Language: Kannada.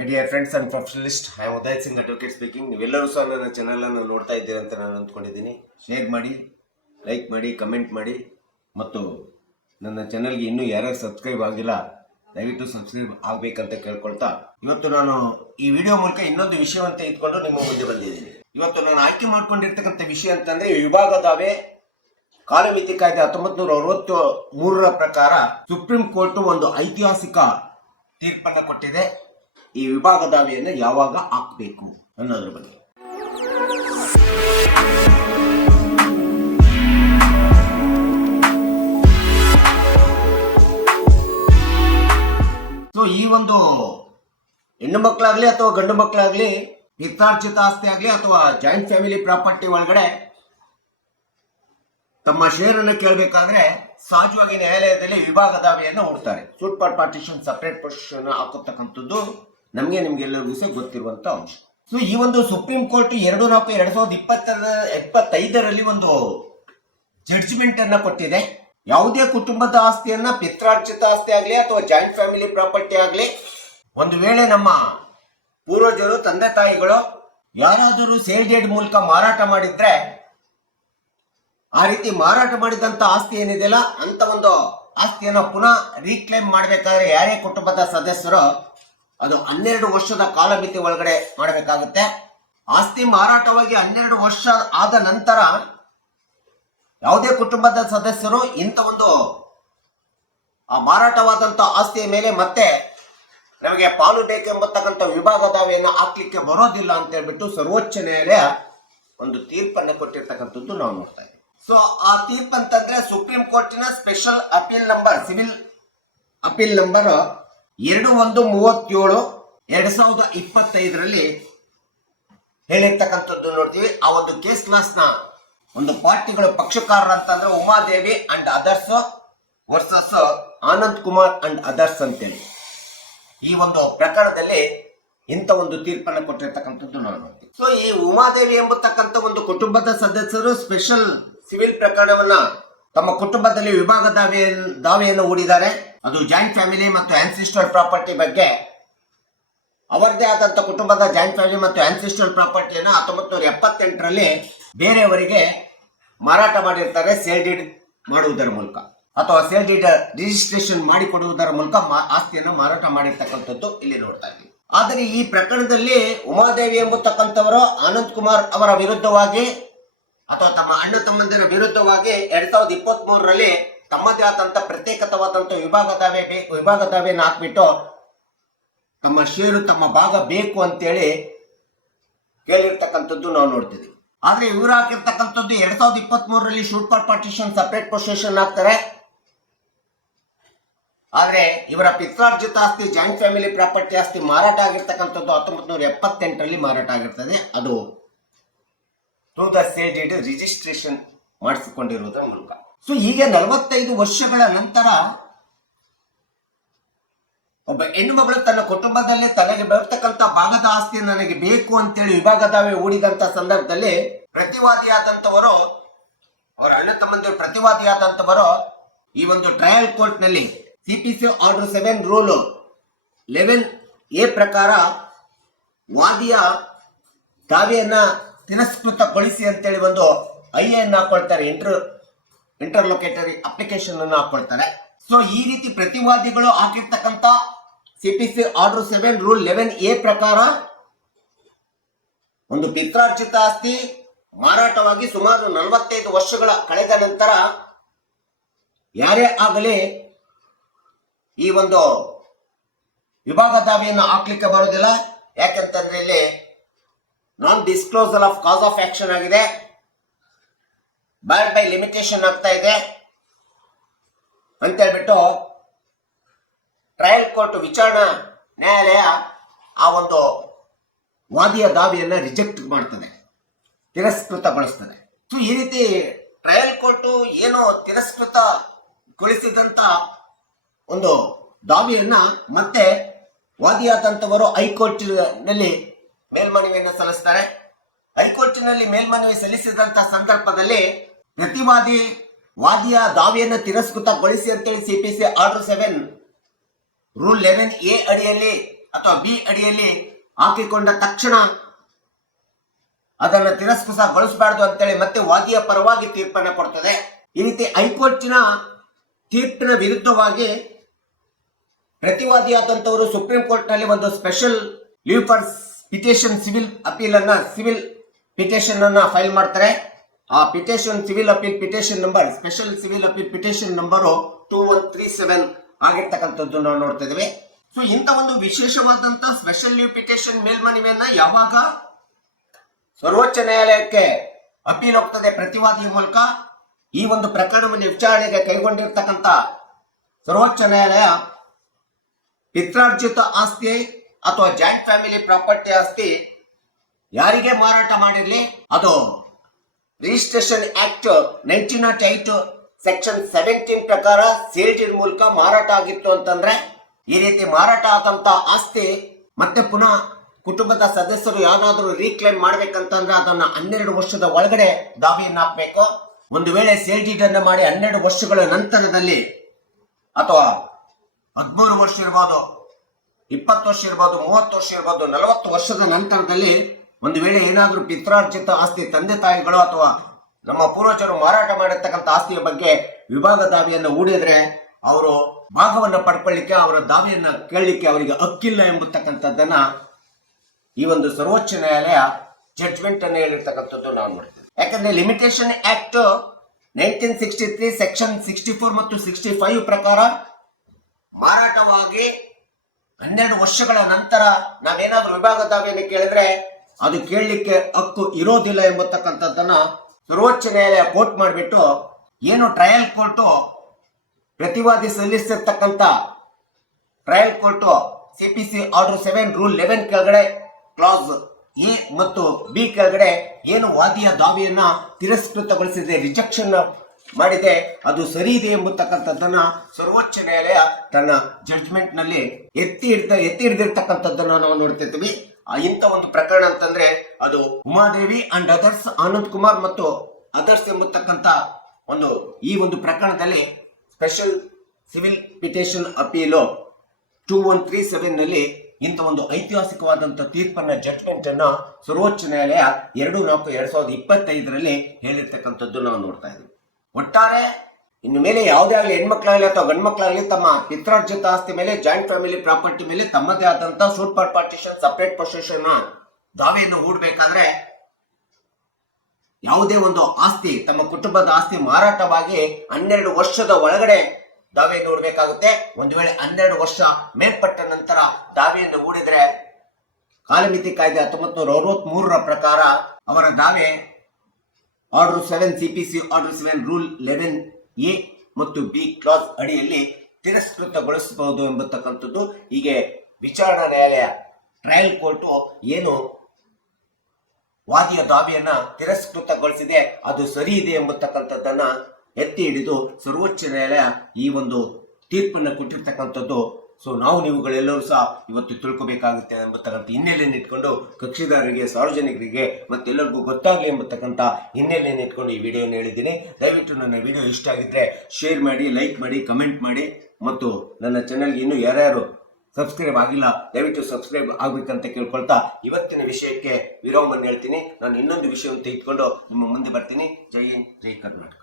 My dear friends and professionalist, I am Uday Singh advocate speaking. ನೀವೆಲ್ಲರೂ ಸಹ ನನ್ನ ಚಾನಲನ್ನು ನೋಡ್ತಾ ಇದ್ದೀರಿ ಅಂತ ನಾನು ಅಂದ್ಕೊಂಡಿದ್ದೀನಿ. ಶೇರ್ ಮಾಡಿ, ಲೈಕ್ ಮಾಡಿ, ಕಮೆಂಟ್ ಮಾಡಿ, ಮತ್ತು ನನ್ನ ಚಾನಲ್ಗೆ ಇನ್ನೂ ಯಾರ್ಯಾರು ಸಬ್ಸ್ಕ್ರೈಬ್ ಆಗಿಲ್ಲ ದಯವಿಟ್ಟು ಸಬ್ಸ್ಕ್ರೈಬ್ ಆಗಬೇಕಂತ ಕೇಳ್ಕೊಳ್ತಾ, ಇವತ್ತು ನಾನು ಈ ವಿಡಿಯೋ ಮೂಲಕ ಇನ್ನೊಂದು ವಿಷಯವಂತ ಇಟ್ಕೊಂಡು ನಿಮ್ಮ ಮುಂದೆ ಬಂದಿದ್ದೀನಿ. ಇವತ್ತು ನಾನು ಆಯ್ಕೆ ಮಾಡ್ಕೊಂಡಿರ್ತಕ್ಕಂಥ ವಿಷಯ ಅಂತಂದ್ರೆ ವಿಭಾಗ ದಾವೆ ಕಾಲಮಿತಿ ಕಾಯ್ದೆ 1963ರ ಪ್ರಕಾರ ಸುಪ್ರೀಂ ಕೋರ್ಟ್ ಒಂದು ಐತಿಹಾಸಿಕ ತೀರ್ಪನ್ನು ಕೊಟ್ಟಿದೆ. ಈ ವಿಭಾಗ ದಾವೆಯನ್ನು ಯಾವಾಗ ಹಾಕಬೇಕು ಅನ್ನೋದ್ರ ಬಗ್ಗೆ. ಸೊ ಈ ಒಂದು ಹೆಣ್ಣು ಮಕ್ಕಳಾಗ್ಲಿ ಅಥವಾ ಗಂಡು ಮಕ್ಕಳಾಗ್ಲಿ, ಪಿತ್ರಾರ್ಜಿತ ಆಸ್ತಿ ಆಗ್ಲಿ ಅಥವಾ ಜಾಯಿಂಟ್ ಫ್ಯಾಮಿಲಿ ಪ್ರಾಪರ್ಟಿ ಒಳಗಡೆ ತಮ್ಮ ಶೇರನ್ನು ಕೇಳಬೇಕಾದ್ರೆ ಸಹಜವಾಗಿ ನ್ಯಾಯಾಲಯದಲ್ಲಿ ವಿಭಾಗ ದಾವೆಯನ್ನು ಹೂಡ್ತಾರೆ. Suit part partition, separate position ಹಾಕತಕ್ಕಂಥದ್ದು ನಿಮ್ಗೆಲ್ಲರಿಗೂ ಸಹ ಗೊತ್ತಿರುವಂತ ಅಂಶ. ಸೊ ಈ ಒಂದು ಸುಪ್ರೀಂ ಕೋರ್ಟ್ 2/4/2025ರಲ್ಲಿ ಒಂದು ಜಡ್ಜ್ಮೆಂಟ್ ಅನ್ನ ಕೊಟ್ಟಿದೆ. ಯಾವುದೇ ಕುಟುಂಬದ ಆಸ್ತಿಯನ್ನ ಪಿತ್ರಾರ್ಜಿತ ಆಸ್ತಿ ಆಗ್ಲಿ ಅಥವಾ ಜಾಯಿಂಟ್ ಫ್ಯಾಮಿಲಿ ಪ್ರಾಪರ್ಟಿ ಆಗ್ಲಿ, ಒಂದು ವೇಳೆ ನಮ್ಮ ಪೂರ್ವಜರು, ತಂದೆ ತಾಯಿಗಳು ಯಾರಾದರೂ ಸೇಲ್ ಡೀಡ್ ಮೂಲಕ ಮಾರಾಟ ಮಾಡಿದ್ರೆ, ಆ ರೀತಿ ಮಾರಾಟ ಮಾಡಿದಂತ ಆಸ್ತಿ ಏನಿದೆಯಲ್ಲ ಅಂತ ಒಂದು ಆಸ್ತಿಯನ್ನ ಪುನಃ ರೀಕ್ಲೈಮ್ ಮಾಡಬೇಕಾದ್ರೆ ಯಾರೇ ಕುಟುಂಬದ ಸದಸ್ಯರು ಅದು 12 ವರ್ಷದ ಕಾಲಮಿತಿ ಒಳಗಡೆ ಮಾಡಬೇಕಾಗುತ್ತೆ. ಆಸ್ತಿ ಮಾರಾಟವಾಗಿ 12 ವರ್ಷ ಆದ ನಂತರ ಯಾವುದೇ ಕುಟುಂಬದ ಸದಸ್ಯರು ಇಂಥ ಒಂದು ಆ ಮಾರಾಟವಾದಂತ ಆಸ್ತಿಯ ಮೇಲೆ ಮತ್ತೆ ನಮಗೆ ಪಾಲು ಬೇಕೆಂಬತಕ್ಕಂಥ ವಿಭಾಗ ದಾವೆಯನ್ನು ಹಾಕ್ಲಿಕ್ಕೆ ಬರೋದಿಲ್ಲ ಅಂತ ಹೇಳ್ಬಿಟ್ಟು ಸರ್ವೋಚ್ಚ ನ್ಯಾಯಾಲಯ ಒಂದು ತೀರ್ಪನ್ನು ಕೊಟ್ಟಿರ್ತಕ್ಕಂಥದ್ದು ನಾವು ನೋಡ್ತಾ ಇದ್ದೀವಿ. ಸೊ ಆ ತೀರ್ಪು ಅಂತಂದ್ರೆ ಸುಪ್ರೀಂ ಕೋರ್ಟಿನ special appeal number, civil appeal number 2137/2025ರಲ್ಲಿ ಹೇಳಿರ್ತಕ್ಕಂಥದ್ದು ನೋಡ್ತೀವಿ. ಆ ಒಂದು ಕೇಸ್ ಕ್ಲಾಸ್ ನ ಒಂದು ಪಾರ್ಟಿಗಳು, ಪಕ್ಷಕಾರರು ಅಂತಂದ್ರೆ Umadevi and others versus Anand Kumar and others ಅಂತೇಳಿ ಈ ಒಂದು ಪ್ರಕರಣದಲ್ಲಿ ಇಂಥ ಒಂದು ತೀರ್ಪನ್ನು ಕೊಟ್ಟಿರ್ತಕ್ಕಂಥದ್ದು ನಾವು ನೋಡ್ತೀವಿ. ಸೊ ಈ ಉಮಾದೇವಿ ಎಂಬತಕ್ಕಂಥ ಒಂದು ಕುಟುಂಬದ ಸದಸ್ಯರು ಸ್ಪೆಷಲ್ ಸಿವಿಲ್ ಪ್ರಕರಣವನ್ನ ತಮ್ಮ ಕುಟುಂಬದಲ್ಲಿ ವಿಭಾಗ ದಾವೆಯನ್ನು ಹೂಡಿದ್ದಾರೆ. ಅದು ಜಾಯಿಂಟ್ ಫ್ಯಾಮಿಲಿ ಮತ್ತು ಆನ್ಸಿಸ್ಟರ್ ಪ್ರಾಪರ್ಟಿ ಬಗ್ಗೆ. ಅವರದೇ ಆದಂತ ಕುಟುಂಬದ ಜಾಯಿಂಟ್ ಫ್ಯಾಮಿಲಿ ಮತ್ತು ಆನ್ಸಿಸ್ಟರ್ ಪ್ರಾಪರ್ಟಿಯನ್ನು 1978ರಲ್ಲಿ ಬೇರೆಯವರಿಗೆ ಮಾರಾಟ ಮಾಡಿರ್ತಾರೆ, ಸೇಲ್ ಡೀಡ್ ಮಾಡುವುದರ ಮೂಲಕ ಅಥವಾ ಸೇಲ್ ಡೀಡ್ ರಿಜಿಸ್ಟ್ರೇಷನ್ ಮಾಡಿಕೊಡುವುದರ ಮೂಲಕ ಆಸ್ತಿಯನ್ನು ಮಾರಾಟ ಮಾಡಿರ್ತಕ್ಕಂಥದ್ದು ಇಲ್ಲಿ ನೋಡ್ತಾ ಇದ್ದೀವಿ. ಆದರೆ ಈ ಪ್ರಕರಣದಲ್ಲಿ ಉಮಾದೇವಿ ಎಂಬತಕ್ಕಂಥವರು ಆನಂದ್ ಕುಮಾರ್ ಅವರ ವಿರುದ್ಧವಾಗಿ ಅಥವಾ ತಮ್ಮ ಅಣ್ಣ ತಮ್ಮಂದಿರ ವಿರುದ್ಧವಾಗಿ 2023ರಲ್ಲಿ ತಮ್ಮದೇ ಆದಂತ ಪ್ರತ್ಯೇಕವಾದಂತ ವಿಭಾಗ ದಾವೆಯನ್ನು ಹಾಕ್ಬಿಟ್ಟು ತಮ್ಮ ಷೇರು, ತಮ್ಮ ಭಾಗ ಬೇಕು ಅಂತೇಳಿ ಕೇಳಿರ್ತಕ್ಕಂಥದ್ದು ನಾವು ನೋಡ್ತಿದ್ದೀವಿ. ಆದ್ರೆ ಇವರು ಹಾಕಿರ್ತಕ್ಕಂಥದ್ದು 2023ರಲ್ಲಿ shoot part partition, separate position ಹಾಕ್ತಾರೆ. ಆದ್ರೆ ಇವರ ಪಿತ್ರಾರ್ಜಿತ ಆಸ್ತಿ, ಜಾಯಿಂಟ್ ಫ್ಯಾಮಿಲಿ ಪ್ರಾಪರ್ಟಿ ಆಸ್ತಿ ಮಾರಾಟ ಆಗಿರ್ತಕ್ಕಂಥದ್ದು 1978ರಲ್ಲಿ ಮಾರಾಟ ಆಗಿರ್ತದೆ. ಅದು through the sale deed registration ಮಾಡಿಸಿಕೊಂಡಿರುವುದರ ಮೂಲಕ. ಸೊ ಹೀಗೆ 45 ವರ್ಷಗಳ ನಂತರ ಒಬ್ಬ ಹೆಣ್ಣು ಮಗಳು ತನ್ನ ಕುಟುಂಬದಲ್ಲಿ ತನಗೆ ಬರ್ತಕ್ಕಂಥ ಭಾಗದ ಆಸ್ತಿ ನನಗೆ ಬೇಕು ಅಂತೇಳಿ ವಿಭಾಗ ದಾವೆ ಹೂಡಿದಂತ ಸಂದರ್ಭದಲ್ಲಿ ಪ್ರತಿವಾದಿಯಾದಂಥವರು, ಅವರ ಅಣ್ಣ ತಮ್ಮಂದಿರು ಪ್ರತಿವಾದಿಯಾದಂಥವರು ಈ ಒಂದು ಟ್ರಯಲ್ ಕೋರ್ಟ್ ನಲ್ಲಿ CPC ಆರ್ಡರ್ 7 ರೂಲ್ 11A ಪ್ರಕಾರ ವಾದಿಯ ದಾವೆಯನ್ನ ತಿರಸ್ಕೃತಗೊಳಿಸಿ ಅಂತೇಳಿ ಒಂದು ಐಎಯನ್ನು ಹಾಕೊಳ್ತಾರೆ, ಇಂಟರ್ಲೊಕೇಟರಿ ಅಪ್ಲಿಕೇಶನ್ ಅನ್ನು ಹಾಕೊಳ್ತಾರೆ. ಸೊ ಈ ರೀತಿ ಪ್ರತಿವಾದಿಗಳು ಹಾಕಿರ್ತಕ್ಕಂಥ CPC ಆರ್ಡರ್ 7 ರೂಲ್ 11A ಪ್ರಕಾರ ಒಂದು ಪಿತ್ರಾರ್ಜಿತ ಆಸ್ತಿ ಮಾರಾಟವಾಗಿ ಸುಮಾರು 45 ವರ್ಷಗಳ ಕಳೆದ ನಂತರ ಯಾರೇ ಆಗಲಿ ಈ ಒಂದು ವಿಭಾಗ ದಾವೆಯನ್ನು ಹಾಕ್ಲಿಕ್ಕೆ ಬರೋದಿಲ್ಲ. ಯಾಕೆಂತಂದ್ರೆ ಇಲ್ಲಿ ನಾನ್ ಡಿಸ್ಕ್ಲೋಸಲ್ ಆಫ್ ಕಾಸ್ ಆಫ್ ಆಕ್ಷನ್ ಆಗಿದೆ, ಬಾರ್ಡ್ ಬೈ ಲಿಮಿಟೇಷನ್ ಆಗ್ತಾ ಇದೆ ಅಂತ ಹೇಳ್ಬಿಟ್ಟು ಟ್ರಯಲ್ ಕೋರ್ಟ್, ವಿಚಾರಣಾ ನ್ಯಾಯಾಲಯ ಆ ಒಂದು ವಾದಿಯ ದಾವೆಯನ್ನ ರಿಜೆಕ್ಟ್ ಮಾಡ್ತದೆ, ತಿರಸ್ಕೃತಗೊಳಿಸ್ತದೆ. ಸೊ ಈ ರೀತಿ ಟ್ರಯಲ್ ಕೋರ್ಟ್ ಏನು ತಿರಸ್ಕೃತಗೊಳಿಸಿದಂತ ಒಂದು ದಾವೆಯನ್ನ ಮತ್ತೆ ವಾದಿಯಾದಂಥವರು ಹೈಕೋರ್ಟ್ನಲ್ಲಿ ಮೇಲ್ಮನವಿಯನ್ನು ಸಲ್ಲಿಸ್ತಾರೆ. ಹೈಕೋರ್ಟ್ನಲ್ಲಿ ಮೇಲ್ಮನವಿ ಸಲ್ಲಿಸಿದಂತ ಸಂದರ್ಭದಲ್ಲಿ ಪ್ರತಿವಾದಿ ವಾದಿಯ ದಾವೆಯನ್ನು ತಿರಸ್ಕೃತಗೊಳಿಸಿ ಅಂತೇಳಿ CPC ಆರ್ಡರ್ 7 ರೂಲ್ 11A ಅಡಿಯಲ್ಲಿ ಅಥವಾ ಬಿ ಅಡಿಯಲ್ಲಿ ಹಾಕಿಕೊಂಡ ತಕ್ಷಣ ಅದನ್ನು ತಿರಸ್ಕೃತಗೊಳಿಸಬಾರದು ಅಂತೇಳಿ ಮತ್ತೆ ವಾದಿಯ ಪರವಾಗಿ ತೀರ್ಪನ್ನು ಕೊಡ್ತದೆ. ಈ ರೀತಿ ಹೈಕೋರ್ಟಿನ ತೀರ್ಪಿನ ವಿರುದ್ಧವಾಗಿ ಪ್ರತಿವಾದಿಯಾದಂತವರು ಸುಪ್ರೀಂ ಕೋರ್ಟ್ ನಲ್ಲಿ ಒಂದು special leave for petition civil appeal ಅನ್ನ ಸಿವಿಲ್ ಪಿಟಿಷನ್ ಅನ್ನ ಫೈಲ್ ಮಾಡ್ತಾರೆ. ಆ petition civil appeal petition number special civil appeal petition number 2137 ಆಗಿರ್ತಕ್ಕಂಥದ್ದು ನಾವು ನೋಡ್ತಾ ಇದ್ದೇವೆ. ಸೊ ಇಂಥ ಒಂದು ವಿಶೇಷವಾದಂತ ಸ್ಪೆಷಲ್ ಲೀವ್ ಪಿಟಿಷನ್ ಮೇಲ್ಮನವಿಯನ್ನ ಯಾವಾಗ ಸರ್ವೋಚ್ಚ ನ್ಯಾಯಾಲಯಕ್ಕೆ ಅಪೀಲ್ ಹೋಗ್ತದೆ ಪ್ರತಿವಾದಿಯ ಮೂಲಕ, ಈ ಒಂದು ಪ್ರಕರಣವನ್ನು ವಿಚಾರಣೆಗೆ ಕೈಗೊಂಡಿರ್ತಕ್ಕಂಥ ಸರ್ವೋಚ್ಚ ನ್ಯಾಯಾಲಯ ಪಿತ್ರಾರ್ಜಿತ ಆಸ್ತಿ ಅಥವಾ ಜಾಯಿಂಟ್ ಫ್ಯಾಮಿಲಿ ಪ್ರಾಪರ್ಟಿ ಆಸ್ತಿ ಯಾರಿಗೆ ಮಾರಾಟ ಮಾಡಿರ್ಲಿ ಅದು ರಿಜಿಸ್ಟ್ರೇಷನ್ ಆಕ್ಟ್ 1908 ಸೆಕ್ಷನ್ 17 ಪ್ರಕಾರ ಸೇಲ್ ಡೀಡ್ ಮೂಲಕ ಮಾರಾಟ ಆಗಿತ್ತು ಅಂತಂದ್ರೆ, ಈ ರೀತಿ ಮಾರಾಟ ಆದಂತ ಆಸ್ತಿ ಮತ್ತೆ ಪುನಃ ಕುಟುಂಬದ ಸದಸ್ಯರು ಯಾರಾದರೂ ರೀಕ್ಲೈಮ್ ಮಾಡ್ಬೇಕಂತಂದ್ರೆ ಅದನ್ನ 12 ವರ್ಷದ ಒಳಗಡೆ ದಾವೆಯನ್ನು ಹಾಕ್ಬೇಕು. ಒಂದು ವೇಳೆ ಸೇಲ್ ಡೀಡ್ ಅನ್ನ ಮಾಡಿ 12 ವರ್ಷಗಳ ನಂತರದಲ್ಲಿ ಅಥವಾ 13 ವರ್ಷ ಇರ್ಬೋದು, 20 ವರ್ಷ ಇರ್ಬೋದು, 30 ವರ್ಷ ಇರ್ಬೋದು, 40 ವರ್ಷದ ನಂತರದಲ್ಲಿ ಒಂದು ವೇಳೆ ಏನಾದ್ರೂ ಪಿತ್ರಾರ್ಜಿತ ಆಸ್ತಿ ತಂದೆ ತಾಯಿಗಳು ಅಥವಾ ನಮ್ಮ ಪೂರ್ವಜರು ಮಾರಾಟ ಮಾಡಿರ್ತಕ್ಕಂಥ ಆಸ್ತಿಯ ಬಗ್ಗೆ ವಿಭಾಗ ದಾವೆಯನ್ನು ಹೂಡಿದ್ರೆ ಅವರು ಭಾಗವನ್ನ ಪಡ್ಕೊಳ್ಳಿಕ್ಕೆ, ಅವರ ದಾವೆಯನ್ನ ಕೇಳಲಿಕ್ಕೆ ಅವರಿಗೆ ಹಕ್ಕಿಲ್ಲ ಎಂಬತಕ್ಕಂಥದ್ದನ್ನ ಈ ಒಂದು ಸರ್ವೋಚ್ಚ ನ್ಯಾಯಾಲಯ ಜಡ್ಜ್ಮೆಂಟ್ ಅನ್ನು ಹೇಳಿರ್ತಕ್ಕಂಥದ್ದು ನಾವು ನೋಡ್ತೀವಿ. ಯಾಕಂದ್ರೆ ಲಿಮಿಟೇಷನ್ ಆಕ್ಟ್ 1963 ಸೆಕ್ಷನ್ 64 ಮತ್ತು 65 ಪ್ರಕಾರ ಮಾರಾಟವಾಗಿ 12 ವರ್ಷಗಳ ನಂತರ ನಾವೇನಾದ್ರೂ ವಿಭಾಗ ದಾವೆಯನ್ನು ಕೇಳಿದ್ರೆ ಅದು ಕೇಳಲಿಕ್ಕೆ ಹಕ್ಕು ಇರೋದಿಲ್ಲ ಎಂಬತಕ್ಕಂಥದ್ದನ್ನ ಸರ್ವೋಚ್ಚ ನ್ಯಾಯಾಲಯ ಕೋರ್ಟ್ ಮಾಡಿಬಿಟ್ಟು, ಏನು ಟ್ರಯಲ್ ಕೋರ್ಟು ಪ್ರತಿವಾದಿ ಸಲ್ಲಿಸಿರ್ತಕ್ಕಂಥ trial court CPC order 7 rule 11 ಕೆಳಗಡೆ ಕ್ಲಾಸ್ ಎ ಮತ್ತು ಬಿ ಕೆಳಗಡೆ ಏನು ವಾದಿಯ ದಾವೆಯನ್ನ ತಿರಸ್ಕೃತಗೊಳಿಸಿದೆ, ರಿಜೆಕ್ಷನ್ ಮಾಡಿದೆ, ಅದು ಸರಿ ಇದೆ ಎಂಬತಕ್ಕಂಥದ್ದನ್ನ ಸರ್ವೋಚ್ಚ ನ್ಯಾಯಾಲಯ ತನ್ನ ಜಡ್ಜ್ಮೆಂಟ್ ನಲ್ಲಿ ಎತ್ತಿ ಹಿಡಿದಿರ್ತಕ್ಕಂಥದ್ದನ್ನ ನಾವು ನೋಡ್ತಿರ್ತೀವಿ. ಇಂಥ ಒಂದು ಪ್ರಕರಣ ಅಂತಂದ್ರೆ ಅದು ಉಮಾದೇವಿ ಅಂಡ್ ಅದರ್ಸ್, ಆನಂದ್ ಕುಮಾರ್ ಮತ್ತು ಅದರ್ಸ್ ಎಂಬತಕ್ಕಂಥ ಈ ಒಂದು ಪ್ರಕರಣದಲ್ಲಿ ಸ್ಪೆಷಲ್ ಸಿವಿಲ್ ಪಿಟಿಷನ್ ಅಪೀಲು 2137 ನಲ್ಲಿ ಇಂಥ ಒಂದು ಐತಿಹಾಸಿಕವಾದಂತಹ ತೀರ್ಪನ್ನ ಜಡ್ಜ್ಮೆಂಟ್ ಅನ್ನ ಸರ್ವೋಚ್ಚ ನ್ಯಾಯಾಲಯ 2/4/2025 ಹೇಳಿರ್ತಕ್ಕಂಥದ್ದು ನಾವು ನೋಡ್ತಾ ಇದ್ದೀವಿ. ಒಟ್ಟಾರೆ ಇನ್ನು ಮೇಲೆ ಯಾವುದೇ ಆಗಲಿ ಹೆಣ್ಮಕ್ಳಾಗಲಿ ಅಥವಾ ಗಂಡ್ಮಕ್ಳಾಗಲಿ ತಮ್ಮ ಪಿತ್ರಾರ್ಜಿತ ಆಸ್ತಿ ಮೇಲೆ, ಜಾಯಿಂಟ್ ಫ್ಯಾಮಿಲಿ ಪ್ರಾಪರ್ಟಿ ಮೇಲೆ ತಮ್ಮದೇ ಆದಂತಹ suit for partition, separate possession ದಾವೆಯನ್ನು ಹೂಡಬೇಕಾದ್ರೆ ಯಾವುದೇ ಒಂದು ಆಸ್ತಿ ತಮ್ಮ ಕುಟುಂಬದ ಆಸ್ತಿ ಮಾರಾಟವಾಗಿ 12 ವರ್ಷದ ಒಳಗಡೆ ದಾವೆಯನ್ನು ಹೂಡಬೇಕಾಗುತ್ತೆ. ಒಂದು ವೇಳೆ 12 ವರ್ಷ ಮೇಲ್ಪಟ್ಟ ನಂತರ ದಾವೆಯನ್ನು ಹೂಡಿದ್ರೆ ಕಾಲಮಿತಿ ಕಾಯ್ದೆ 1963 ಪ್ರಕಾರ ಅವರ ದಾವೆ order 7 CPC order 7 rule 11A ಮತ್ತು ಬಿ ಕ್ಲಾಸ್ ಅಡಿಯಲ್ಲಿ ತಿರಸ್ಕೃತಗೊಳಿಸಬಹುದು ಎಂಬತಕ್ಕಂಥದ್ದು. ಹೀಗೆ ವಿಚಾರಣಾ ನ್ಯಾಯಾಲಯ ಟ್ರಯಲ್ ಕೋರ್ಟು ಏನು ವಾದಿಯ ದಾವೆಯನ್ನ ತಿರಸ್ಕೃತಗೊಳಿಸಿದೆ ಅದು ಸರಿ ಇದೆ ಎಂಬತಕ್ಕಂಥದ್ದನ್ನ ಎತ್ತಿ ಹಿಡಿದು ಸರ್ವೋಚ್ಚ ನ್ಯಾಯಾಲಯ ಈ ಒಂದು ತೀರ್ಪನ್ನು ಕೊಟ್ಟಿರ್ತಕ್ಕಂಥದ್ದು. ಸೊ ನಾವು ನೀವುಗಳೆಲ್ಲರೂ ಸಹ ಇವತ್ತು ತಿಳ್ಕೊಬೇಕಾಗುತ್ತೆ ಎಂಬತಕ್ಕಂಥ ಹಿನ್ನೆಲೆಯನ್ನು ಇಟ್ಕೊಂಡು ಕಕ್ಷಿದಾರರಿಗೆ, ಸಾರ್ವಜನಿಕರಿಗೆ ಮತ್ತೆಲ್ಲರಿಗೂ ಗೊತ್ತಾಗಲಿ ಎಂಬತಕ್ಕಂಥ ಹಿನ್ನೆಲೆಯನ್ನು ಇಟ್ಕೊಂಡು ಈ ವಿಡಿಯೋನ ಹೇಳಿದ್ದೀನಿ. ದಯವಿಟ್ಟು ನನ್ನ ವಿಡಿಯೋ ಇಷ್ಟ ಆಗಿದ್ರೆ ಶೇರ್ ಮಾಡಿ, ಲೈಕ್ ಮಾಡಿ, ಕಮೆಂಟ್ ಮಾಡಿ ಮತ್ತು ನನ್ನ ಚಾನೆಲ್ಗೆ ಇನ್ನೂ ಯಾರ್ಯಾರು ಸಬ್ಸ್ಕ್ರೈಬ್ ಆಗಿಲ್ಲ ದಯವಿಟ್ಟು ಸಬ್ಸ್ಕ್ರೈಬ್ ಆಗ್ಬೇಕಂತ ಕೇಳ್ಕೊಳ್ತಾ ಇವತ್ತಿನ ವಿಷಯಕ್ಕೆ ವಿರಾಮವನ್ನು ಹೇಳ್ತೀನಿ. ನಾನು ಇನ್ನೊಂದು ವಿಷಯವನ್ನು ತೆಗೆದುಕೊಂಡು ನಿಮ್ಮ ಮುಂದೆ ಬರ್ತೀನಿ. ಜೈ ಹಿಂದ್, ಜೈ ಕರ್ನಾಟಕ.